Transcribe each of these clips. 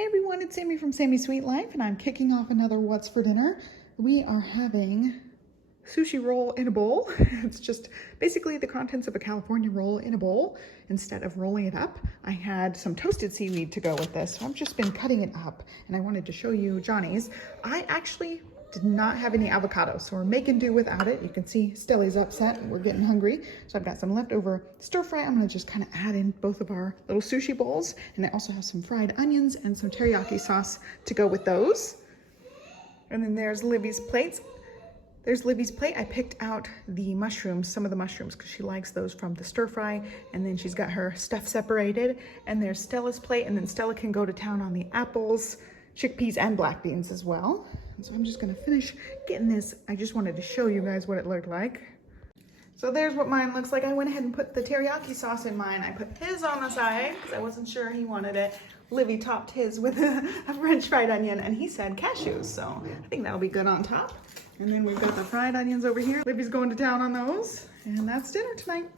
Hey everyone, it's Sami from Sami's Sweet Life, and I'm kicking off another What's for Dinner. We are having sushi roll in a bowl. It's just basically the contents of a California roll in a bowl. Instead of rolling it up, I had some toasted seaweed to go with this, so I've just been cutting it up, and I wanted to show you Johnny's. I actually did not have any avocado, so we're making do without it. You can see Stella's upset. We're getting hungry. So I've got some leftover stir fry. I'm gonna just kind of add in both of our little sushi bowls. And I also have some fried onions and some teriyaki sauce to go with those. And then there's Livy's plates. There's Livy's plate. I picked out the mushrooms, some of the mushrooms, because she likes those from the stir fry. And then she's got her stuff separated. And there's Stella's plate. And then Stella can go to town on the apples, chickpeas, and black beans as well. So I'm just gonna finish getting this. I just wanted to show you guys what it looked like. So there's what mine looks like. I went ahead and put the teriyaki sauce in mine. I put his on the side because I wasn't sure he wanted it. Livy topped his with a French fried onion, and he said cashews. So I think that'll be good on top. And then we've got the fried onions over here. Livy's going to town on those, and that's dinner tonight.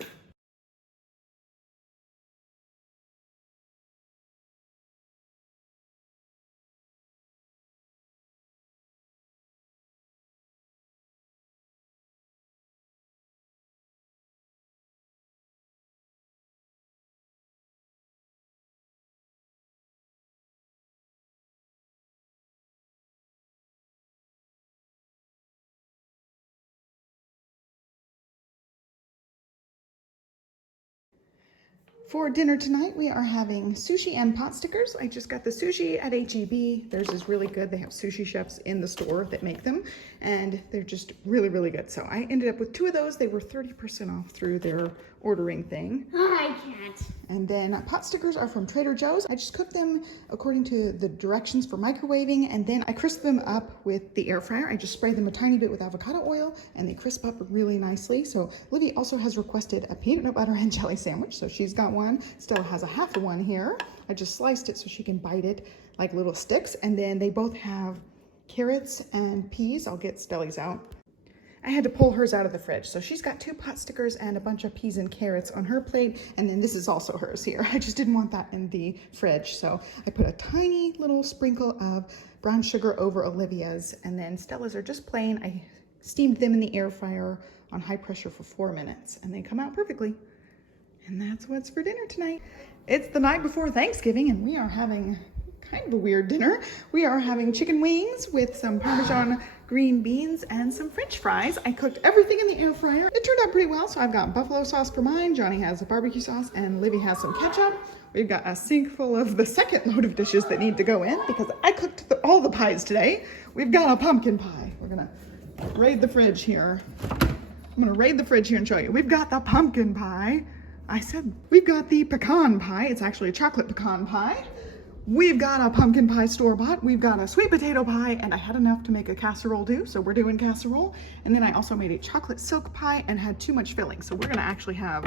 For dinner tonight, we are having sushi and pot stickers. I just got the sushi at H-E-B. Theirs is really good. They have sushi chefs in the store that make them, and they're just really, really good. So I ended up with 2 of those. They were 30% off through their ordering thing. Oh, I can't. And then pot stickers are from Trader Joe's. I just cooked them according to the directions for microwaving, and then I crisp them up with the air fryer. I just spray them a tiny bit with avocado oil, and they crisp up really nicely. So Olivia also has requested a peanut butter and jelly sandwich, so she's got one. Stella has a half of one here. I just sliced it so she can bite it like little sticks. And then they both have carrots and peas. I'll get Stella's out. I had to pull hers out of the fridge. So she's got 2 pot stickers and a bunch of peas and carrots on her plate. And then this is also hers here. I just didn't want that in the fridge. So I put a tiny little sprinkle of brown sugar over Olivia's. And then Stella's are just plain. I steamed them in the air fryer on high pressure for 4 minutes. And they come out perfectly. And that's what's for dinner tonight. It's the night before Thanksgiving, and we are having kind of a weird dinner. We are having chicken wings with some Parmesan green beans and some French fries. I cooked everything in the air fryer. It turned out pretty well, so I've got buffalo sauce for mine. Johnny has a barbecue sauce, and Livy has some ketchup. We've got a sink full of the second load of dishes that need to go in because I cooked all the pies today. We've got a pumpkin pie. We're gonna raid the fridge here. I'm gonna raid the fridge here and show you. We've got the pumpkin pie. I said we've got the pecan pie. It's actually a chocolate pecan pie. We've got a pumpkin pie store-bought. We've got a sweet potato pie, and I had enough to make a casserole too, so we're doing casserole. And then I also made a chocolate silk pie and had too much filling, so we're gonna actually have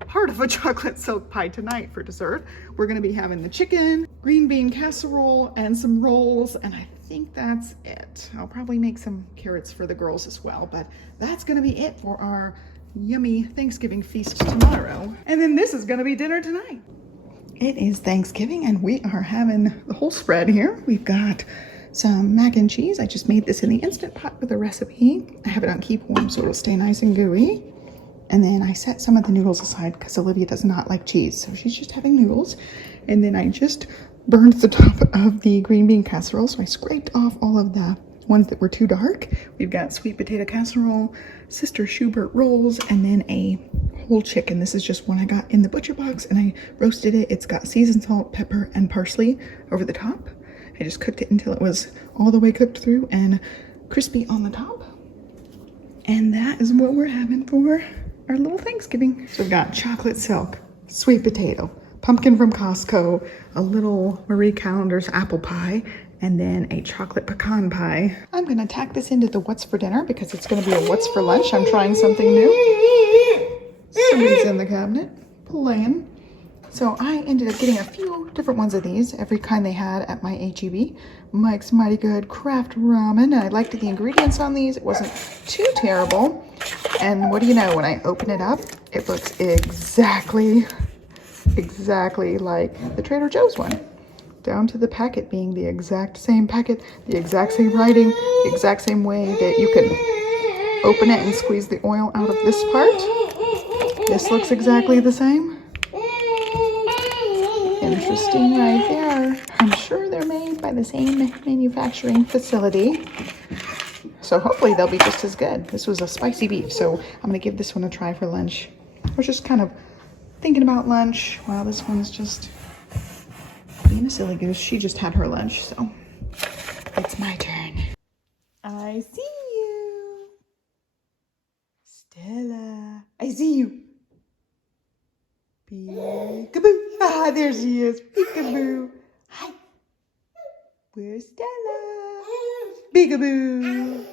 part of a chocolate silk pie tonight for dessert. We're gonna be having the chicken, green bean casserole, and some rolls, and I think that's it. I'll probably make some carrots for the girls as well, but that's gonna be it for our yummy Thanksgiving feast tomorrow. And then this is gonna be dinner tonight. It is Thanksgiving, and we are having the whole spread here. We've got some mac and cheese. I just made this in the Instant Pot with a recipe. I have it on keep warm so it'll stay nice and gooey. And then I set some of the noodles aside because Olivia does not like cheese, so she's just having noodles. And then I just burned the top of the green bean casserole, so I scraped off all of the ones that were too dark. We've got sweet potato casserole, Sister Schubert rolls, and then a whole chicken. This is just one I got in the butcher box, and I roasted it. It's got seasoned salt, pepper, and parsley over the top. I just cooked it until it was all the way cooked through and crispy on the top. And that is what we're having for our little Thanksgiving. So we've got chocolate silk, sweet potato, pumpkin from Costco, a little Marie Callender's apple pie, and then a chocolate pecan pie. I'm gonna tack this into the what's for dinner because it's gonna be a what's for lunch. I'm trying something new. Somebody's in the cabinet playing. So I ended up getting a few different ones of these, every kind they had at my H-E-B. Mike's Mighty Good Kraft Ramen, and I liked the ingredients on these. It wasn't too terrible. And what do you know, when I open it up, it looks exactly like the Trader Joe's one. down to the packet being the exact same packet, the exact same writing, the exact same way that you can open it and squeeze the oil out of this part. This looks exactly the same. Interesting right there. I'm sure they're made by the same manufacturing facility. So hopefully they'll be just as good. This was a spicy beef, so I'm gonna give this one a try for lunch. I was just kind of thinking about lunch while this one's just being a silly goose. She just had her lunch, so it's my turn. I see you. Stella, I see you. Peekaboo. Ah, there she is. Peekaboo. Hi. Where's Stella? Peekaboo.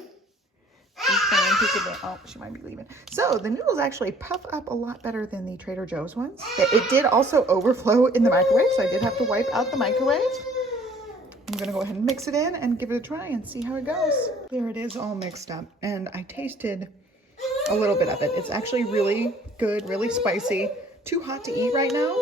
She's playing peekaboo. Oh, she might be leaving. So the noodles actually puff up a lot better than the Trader Joe's ones. It did also overflow in the microwave, so I did have to wipe out the microwave. I'm gonna go ahead and mix it in and give it a try and see how it goes. There it is, all mixed up. And I tasted a little bit of it. It's actually really good, really spicy. Too hot to eat right now.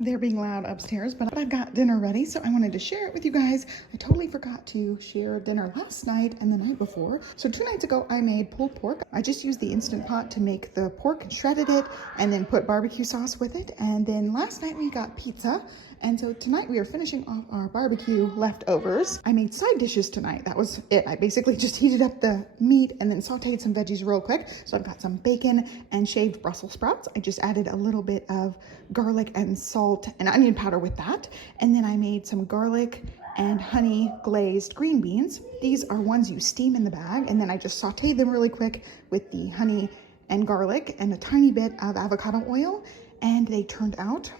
They're being loud upstairs, but I've got dinner ready, so I wanted to share it with you guys. I totally forgot to share dinner last night and the night before. So 2 nights ago, I made pulled pork. I just used the Instant Pot to make the pork and shredded it and then put barbecue sauce with it. And then last night we got pizza. And so tonight we are finishing off our barbecue leftovers. I made side dishes tonight. That was it. I basically just heated up the meat and then sauteed some veggies real quick. So I've got some bacon and shaved Brussels sprouts. I just added a little bit of garlic and salt and onion powder with that. And then I made some garlic and honey glazed green beans. These are ones you steam in the bag. And then I just sauteed them really quick with the honey and garlic and a tiny bit of avocado oil. And they turned out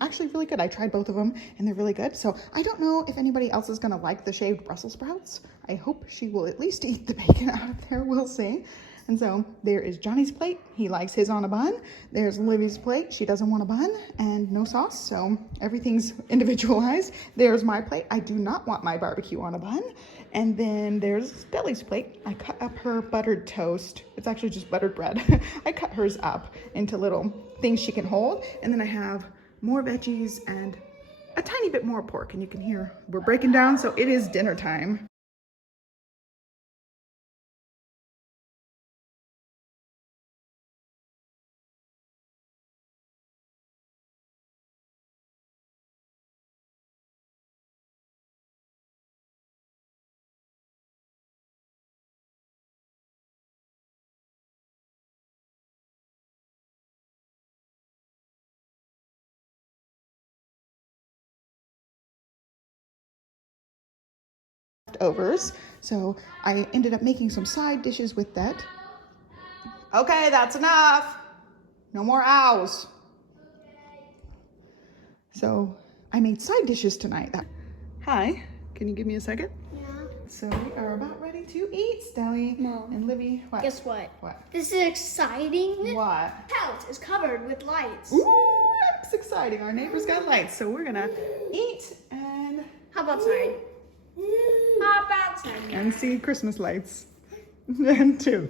actually really good. I tried both of them and they're really good. So I don't know if anybody else is gonna like the shaved Brussels sprouts. I hope she will at least eat the bacon out of there, we'll see. And so there is Johnny's plate. He likes his on a bun. There's Olivia's plate. She doesn't want a bun and no sauce. So everything's individualized. There's my plate. I do not want my barbecue on a bun. And then there's Deli's plate. I cut up her buttered toast. It's actually just buttered bread. I cut hers up into little things she can hold. And then I have more veggies and a tiny bit more pork. And you can hear we're breaking down. So it is dinner time. Leftovers. So I ended up making some side dishes with that. Okay, that's enough. No more owls. So I made side dishes tonight. Hi, can you give me a second? Yeah. So we are about ready to eat, Stelly. Mom. And Livy. What? Guess what? What? This is exciting. What? House is covered with lights. Ooh, that's exciting. Our neighbor's got lights, so we're gonna eat and Hop outside. Hop outside. and see Christmas lights. And two.